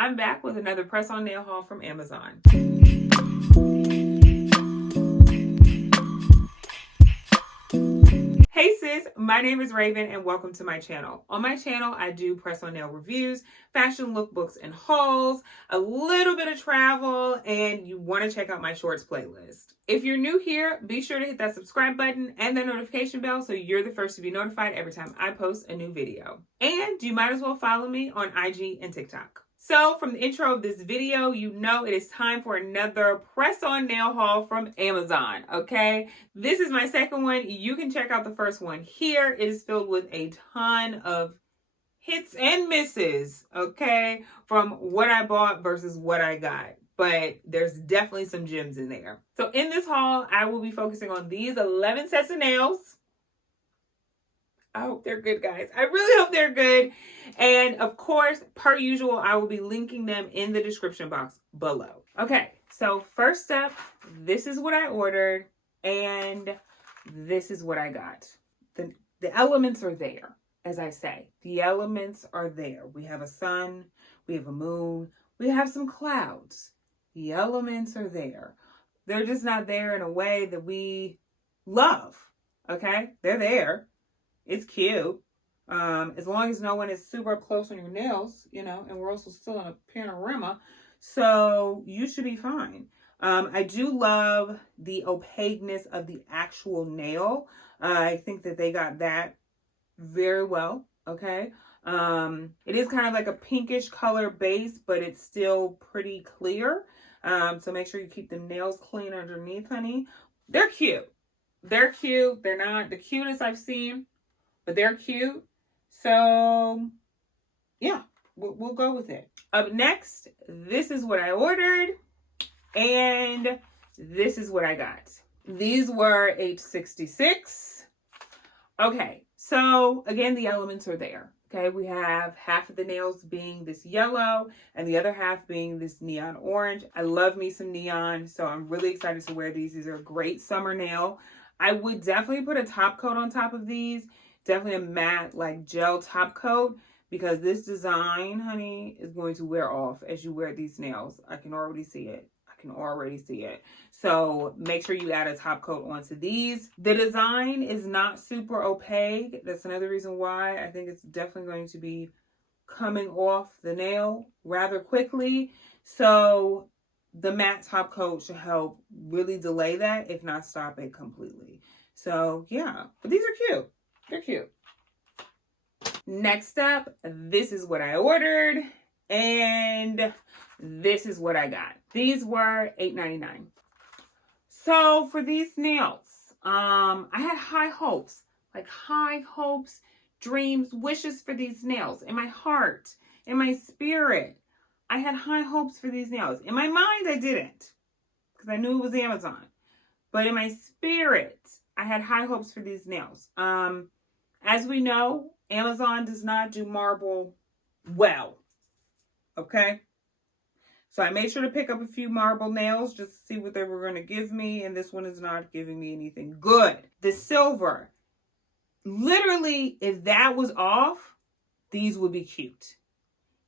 I'm back with another press-on nail haul from Amazon. Hey sis, my name is Raven and welcome to my channel. On my channel, I do press-on nail reviews, fashion lookbooks and hauls, a little bit of travel, and you want to check out my shorts playlist. If you're new here, be sure to hit that subscribe button and the notification bell so you're the first to be notified every time I post a new video. And you might as well follow me on IG and TikTok. So from the intro of this video, you know it is time for another press-on nail haul from Amazon, okay? This is my second one. You can check out the first one here. It is filled with a ton of hits and misses, okay? From what I bought versus what I got. But there's definitely some gems in there. So in this haul, I will be focusing on these 11 sets of nails. I hope they're good, guys. I really hope they're good. And of course, per usual, I will be linking them in the description box below. Okay, so first up, this is what I ordered and this is what I got. The elements are there, as I say. The elements are there. We have a sun, we have a moon, we have some clouds. The elements are there. They're just not there in a way that we love, okay? They're there. It's cute. As long as no one is super up close on your nails, you know, and we're also still in a panorama. So you should be fine. I do love the opaqueness of the actual nail. I think that they got that very well. Okay. It is kind of like a pinkish color base, but it's still pretty clear. So make sure you keep the nails clean underneath, honey. They're cute. They're cute. They're not the cutest I've seen, but they're cute. So yeah, we'll go with it. Up next, this is what I ordered and this is what I got. These were $8.66. Okay, so again, the elements are there. Okay, we have half of the nails being this yellow and the other half being this neon orange. I love me some neon, so I'm really excited to wear these. These are a great summer nail. I would definitely put a top coat on top of these. Definitely a matte, like gel top coat, because this design, honey, is going to wear off as you wear these nails. I can already see it. So make sure you add a top coat onto these. The design is not super opaque. That's another reason why I think it's definitely going to be coming off the nail rather quickly. So the matte top coat should help really delay that, if not stop it completely. So yeah, but these are cute. They're cute. Next up, this is what I ordered and this is what I got. These were $8.99. So for these nails, I had high hopes, dreams, wishes for these nails. In my heart, in my spirit, I had high hopes for these nails. In my mind, I didn't, because I knew it was Amazon. But in my spirit, I had high hopes for these nails. As we know, Amazon does not do marble well, okay? So I made sure to pick up a few marble nails just to see what they were going to give me, and this one is not giving me anything good. The silver, literally, if that was off, these would be cute.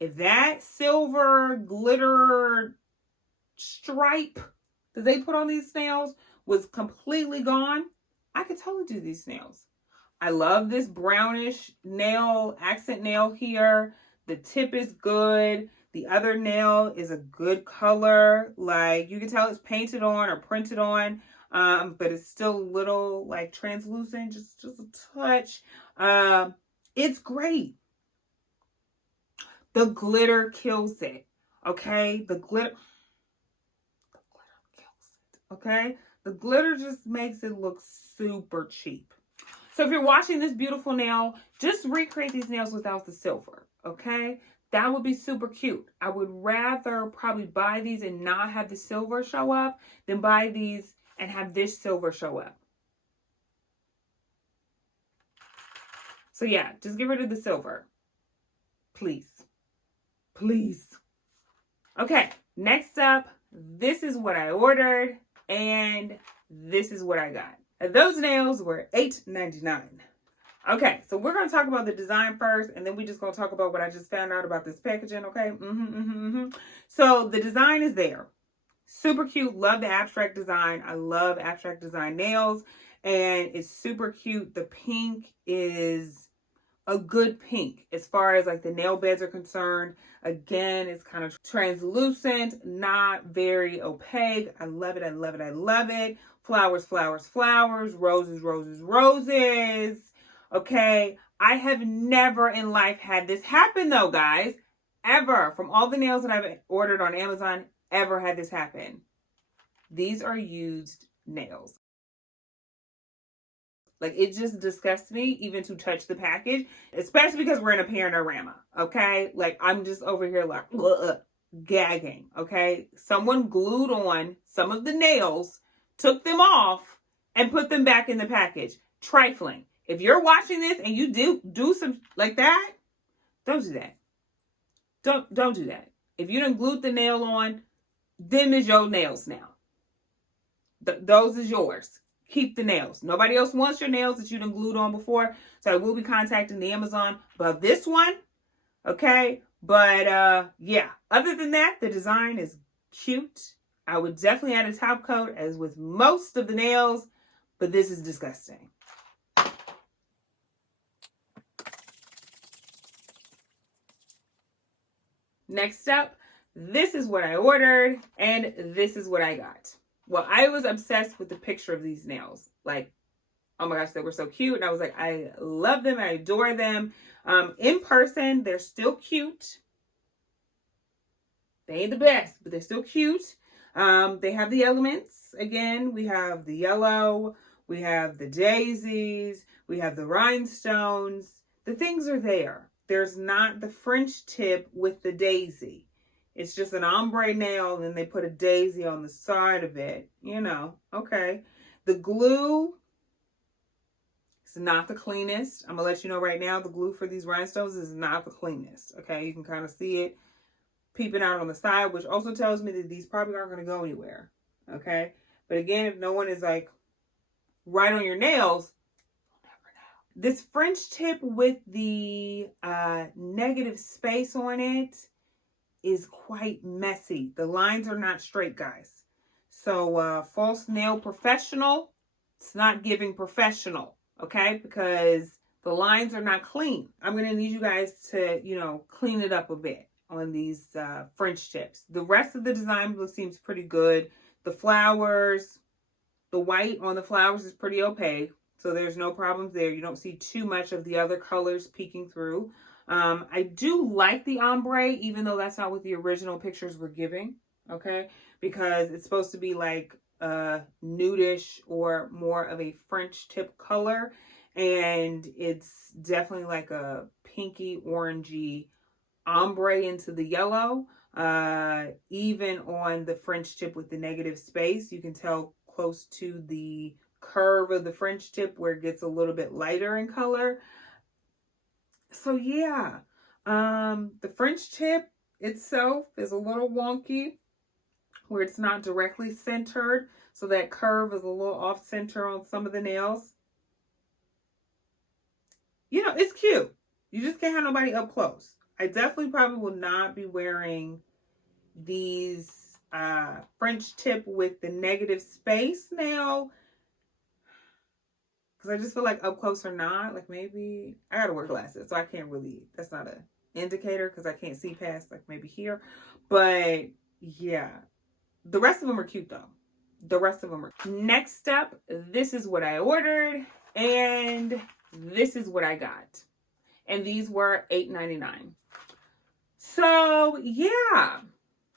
If that silver glitter stripe that they put on these nails was completely gone, I could totally do these nails. I love this brownish nail, accent nail here. The tip is good. The other nail is a good color. Like, you can tell it's painted on or printed on, but it's still a little like translucent, just a touch. It's great. The glitter kills it. Okay, the glitter kills it. Okay, the glitter just makes it look super cheap. So if you're watching this beautiful nail, just recreate these nails without the silver, okay? That would be super cute. I would rather probably buy these and not have the silver show up than buy these and have this silver show up. So yeah, just get rid of the silver. Please. Please. Okay, next up, this is what I ordered and this is what I got. Those nails were $8.99. Okay, so we're going to talk about the design first, and then we're just going to talk about what I just found out about this packaging, okay? So the design is there. Super cute. Love the abstract design. I love abstract design nails, and it's super cute. The pink is a good pink as far as like the nail beds are concerned. Again, it's kind of translucent, not very opaque. I love it. I love it. I love it. Flowers, flowers, flowers, roses, roses, roses. Okay. I have never in life had this happen though, guys. Ever. From all the nails that I've ordered on Amazon, ever had this happen. These are used nails. Like, it just disgusts me even to touch the package, especially because we're in a panorama, okay? Like, I'm just over here like, gagging, okay? Someone glued on some of the nails, took them off, and put them back in the package. Trifling. If you're watching this and you do some like that, don't do that. Don't do that. If you done glued the nail on, them is your nails now. Those is yours. Keep the nails. Nobody else wants your nails that you done glued on before. So I will be contacting the Amazon about this one. Okay. But yeah, other than that, the design is cute. I would definitely add a top coat as with most of the nails, but this is disgusting. Next up, this is what I ordered and this is what I got. Well, I was obsessed with the picture of these nails. Like, oh my gosh, they were so cute. And I was like, I love them. I adore them. In person, they're still cute. They ain't the best, but they're still cute. They have the elements. Again, we have the yellow. We have the daisies. We have the rhinestones. The things are there. There's not the French tip with the daisy. It's just an ombre nail, and then they put a daisy on the side of it. You know, okay. The glue is not the cleanest. I'm going to let you know right now, the glue for these rhinestones is not the cleanest. Okay, you can kind of see it peeping out on the side, which also tells me that these probably aren't going to go anywhere. Okay, but again, if no one is like right on your nails, you'll never know. This French tip with the negative space on it is quite messy. The lines are not straight, guys. So false nail professional, it's not giving professional, okay? Because the lines are not clean. I'm going to need you guys to, you know, clean it up a bit on these French tips. The rest of the design seems pretty good. The flowers, the white on the flowers is pretty opaque. So there's no problems there. You don't see too much of the other colors peeking through. I do like the ombre, even though that's not what the original pictures were giving, okay? Because it's supposed to be like nudish or more of a French tip color. And it's definitely like a pinky orangey ombre into the yellow. Even on the French tip with the negative space, you can tell close to the curve of the French tip where it gets a little bit lighter in color. So yeah, the French tip itself is a little wonky where it's not directly centered. So that curve is a little off center on some of the nails. You know, it's cute. You just can't have nobody up close. I definitely probably will not be wearing these French tip with the negative space nail, because I just feel like up close or not, like maybe I gotta wear glasses, so I can't really, that's not an indicator because I can't see past like maybe here. But yeah, the rest of them are cute though. The rest of them are. Next up, this is what I ordered and this is what I got. And these were $8.99. So yeah,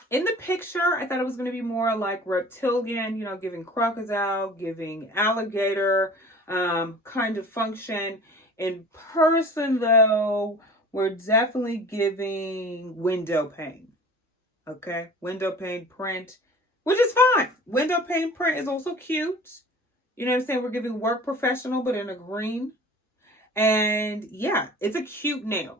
in the picture, I thought it was going to be more like reptilian, you know, giving crocodile, giving alligator kind of function. In person, though, we're definitely giving window pane. Okay, window pane print, which is fine. Window pane print is also cute. You know what I'm saying? We're giving work professional, but in a green. And yeah, it's a cute nail.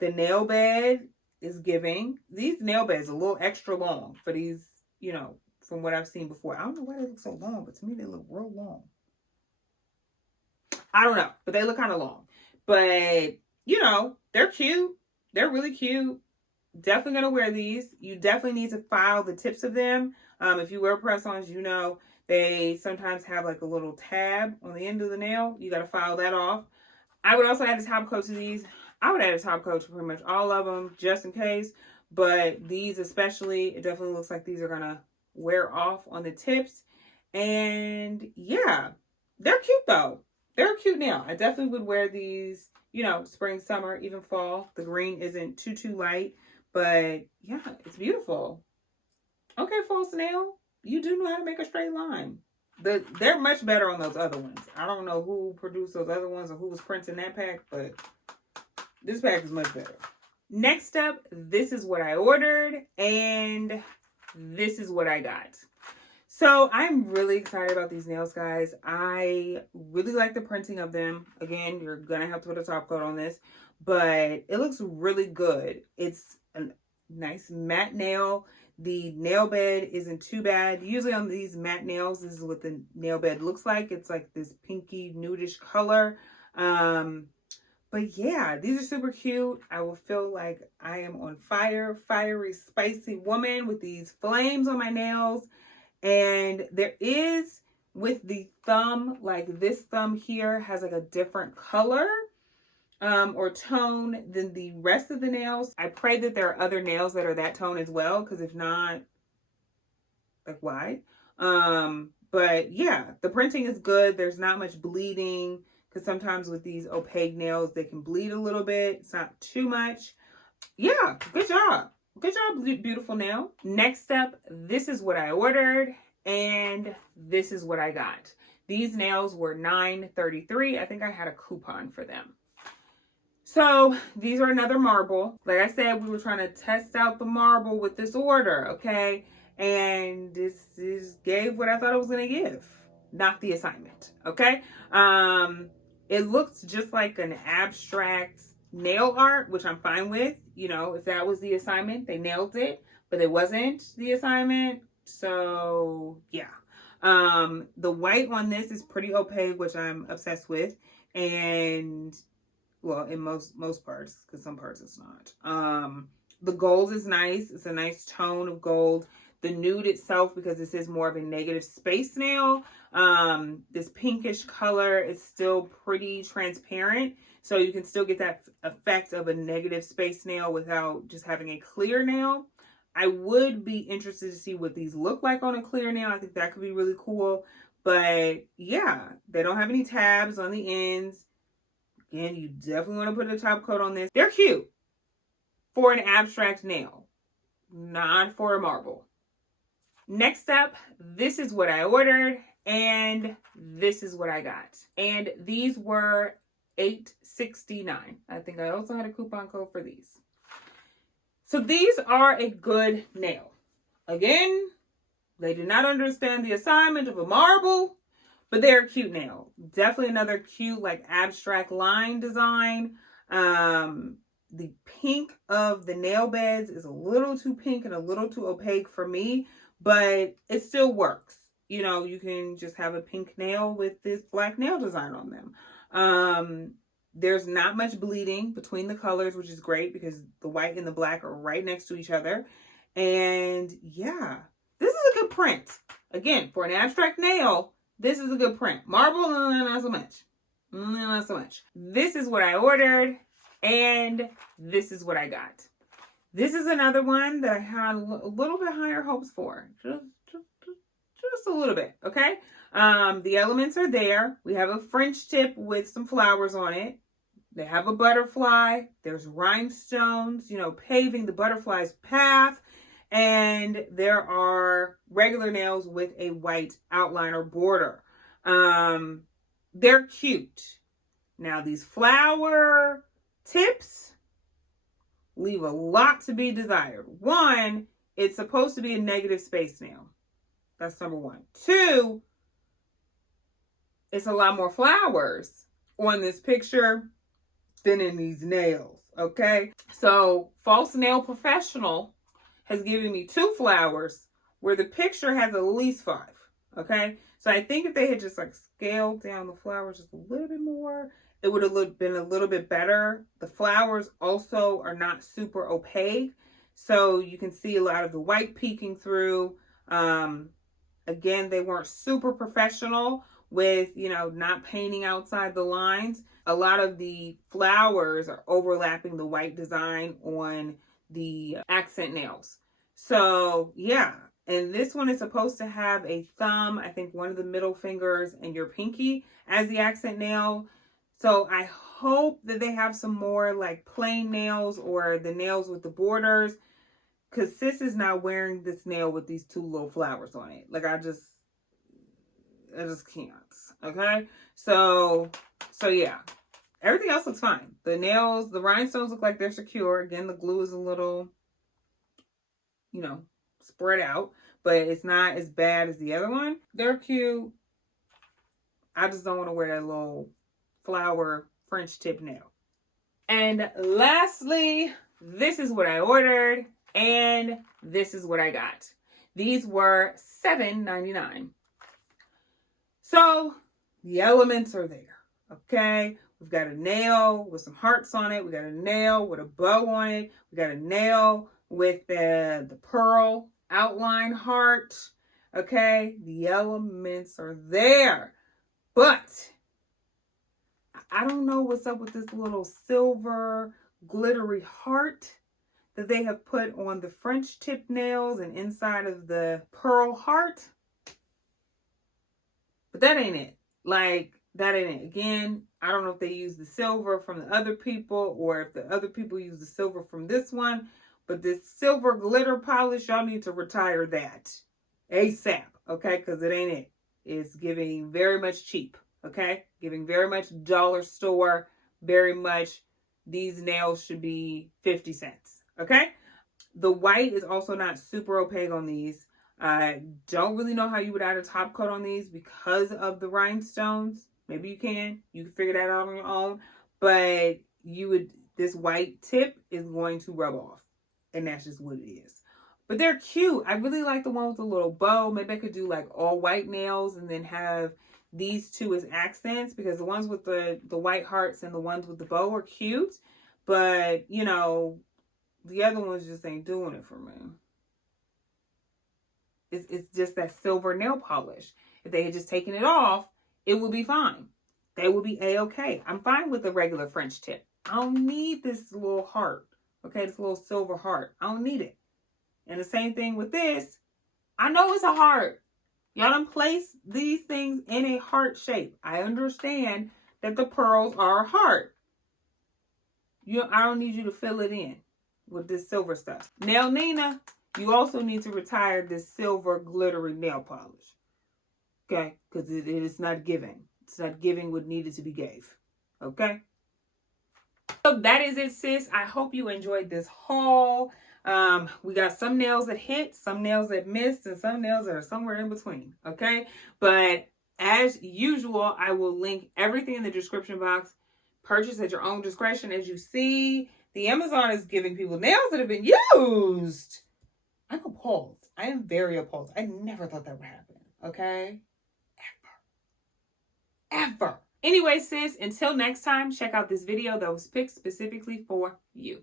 The nail bed is giving. These nail beds are a little extra long for these, you know, from what I've seen before. I don't know why they look so long, but to me they look real long. I don't know, but they look kind of long. But, you know, they're cute. They're really cute. Definitely going to wear these. You definitely need to file the tips of them. If you wear press-ons, you know, they sometimes have like a little tab on the end of the nail. You got to file that off. I would also add a top coat to these. I would add a top coat to pretty much all of them just in case. But these especially, it definitely looks like these are going to wear off on the tips. And yeah, they're cute though. They're a cute nail. I definitely would wear these, you know, spring, summer, even fall. The green isn't too light. But yeah, it's beautiful. Okay, false nail, you do know how to make a straight line. They're much better on those other ones. I don't know who produced those other ones or who was printing that pack, but this pack is much better. Next up, this is what I ordered, and this is what I got. So I'm really excited about these nails, guys. I really like the printing of them. Again, you're going to have to put a top coat on this, but it looks really good. It's a nice matte nail. The nail bed isn't too bad. Usually on these matte nails, this is what the nail bed looks like. It's like this pinky nudish color. But yeah, these are super cute. I will feel like I am on fire, fiery, spicy woman with these flames on my nails. And there is, with the thumb, like this thumb here has like a different color or tone than the rest of the nails. I pray that there are other nails that are that tone as well, because if not, like why? But yeah, the printing is good. There's not much bleeding, because sometimes with these opaque nails, they can bleed a little bit. It's not too much. Yeah, good job. Good job, beautiful nail. Next up, this is what I ordered, and this is what I got. These nails were $9.33. I think I had a coupon for them. So these are another marble. Like I said, we were trying to test out the marble with this order, okay? And this gave what I thought it was going to give, not the assignment, okay? It looks just like an abstract nail art, which I'm fine with. You know, if that was the assignment, they nailed it, but it wasn't the assignment. So yeah. The white on this is pretty opaque, which I'm obsessed with. And well, in most parts, because some parts it's not. The gold is nice. It's a nice tone of gold. The nude itself, because this is more of a negative space nail, this pinkish color is still pretty transparent. So you can still get that effect of a negative space nail without just having a clear nail. I would be interested to see what these look like on a clear nail. I think that could be really cool. But yeah, they don't have any tabs on the ends. Again, you definitely want to put a top coat on this. They're cute for an abstract nail, not for a marble. Next up, this is what I ordered, and this is what I got. And these were $8.69. I think I also had a coupon code for these. So these are a good nail. Again, they did not understand the assignment of a marble, but they're a cute nail. Definitely another cute, like, abstract line design. The pink of the nail beds is a little too pink and a little too opaque for me, but it still works. You know, you can just have a pink nail with this black nail design on them. There's not much bleeding between the colors, which is great because the white and the black are right next to each other. And yeah, this is a good print. Again, for an abstract nail, this is a good print. Marble, not so much. Not so much. This is what I ordered, and this is what I got. This is another one that I had a little bit higher hopes for. Just a little bit, okay? The elements are there. We have a French tip with some flowers on it. They have a butterfly. There's rhinestones, you know, paving the butterfly's path. And there are regular nails with a white outline or border. They're cute. Now, these flower tips leave a lot to be desired. One, it's supposed to be a negative space nail. That's number one. Two, it's a lot more flowers on this picture than in these nails, okay? So, False Nail Professional has given me 2 flowers where the picture has at least 5, Okay, so I think if they had just like scaled down the flowers just a little bit more, it would have been a little bit better. The flowers also are not super opaque, so you can see a lot of the white peeking through. Again, they weren't super professional with, not painting outside the lines. A lot of the flowers are overlapping the white design on the accent nails. So yeah, and this one is supposed to have a thumb, I think one of the middle fingers and your pinky as the accent nail. So I hope that they have some more like plain nails or the nails with the borders, because sis is not wearing this nail with these two little flowers on it. Like I just can't. Okay. So yeah. Everything else looks fine. The nails, the rhinestones look like they're secure. Again, the glue is a little, spread out, but it's not as bad as the other one. They're cute. I just don't want to wear that little flower French tip nail. And lastly, this is what I ordered, and this is what I got. These were $7.99. So the elements are there. Okay. We've got a nail with some hearts on it. We got a nail with a bow on it. We got a nail with the pearl outline heart. Okay. The elements are there. But I don't know what's up with this little silver glittery heart that they have put on the French tip nails and inside of the pearl heart. But that ain't it. Like, that ain't it. Again, I don't know if they use the silver from the other people or if the other people use the silver from this one. But this silver glitter polish, y'all need to retire that ASAP, okay? Because it ain't it. It's giving very much cheap, okay? Giving very much dollar store, very much these nails should be 50 cents, okay? The white is also not super opaque on these. I don't really know how you would add a top coat on these because of the rhinestones. Maybe you can figure that out on your own, but this white tip is going to rub off, and that's just what it is. But they're cute. I really like the one with the little bow. Maybe I could do like all white nails and then have these two as accents, because the ones with the white hearts and the ones with the bow are cute, but the other ones just ain't doing it for me. It's just that silver nail polish. If they had just taken it off, it would be fine. They would be A-okay. I'm fine with the regular French tip. I don't need this little heart. Okay, this little silver heart. I don't need it. And the same thing with this. I know it's a heart. Y'all done place these things in a heart shape. I understand that the pearls are a heart. I don't need you to fill it in with this silver stuff. Nail Nina, you also need to retire this silver glittery nail polish. Okay? Because it is not giving. It's not giving what needed to be gave. Okay? So that is it, sis. I hope you enjoyed this haul. We got some nails that hit, some nails that missed, and some nails that are somewhere in between. Okay? But as usual, I will link everything in the description box. Purchase at your own discretion. As you see, the Amazon is giving people nails that have been used. I'm appalled. I am very appalled. I never thought that would happen. Okay? Ever. Anyway, sis, until next time, check out this video that was picked specifically for you.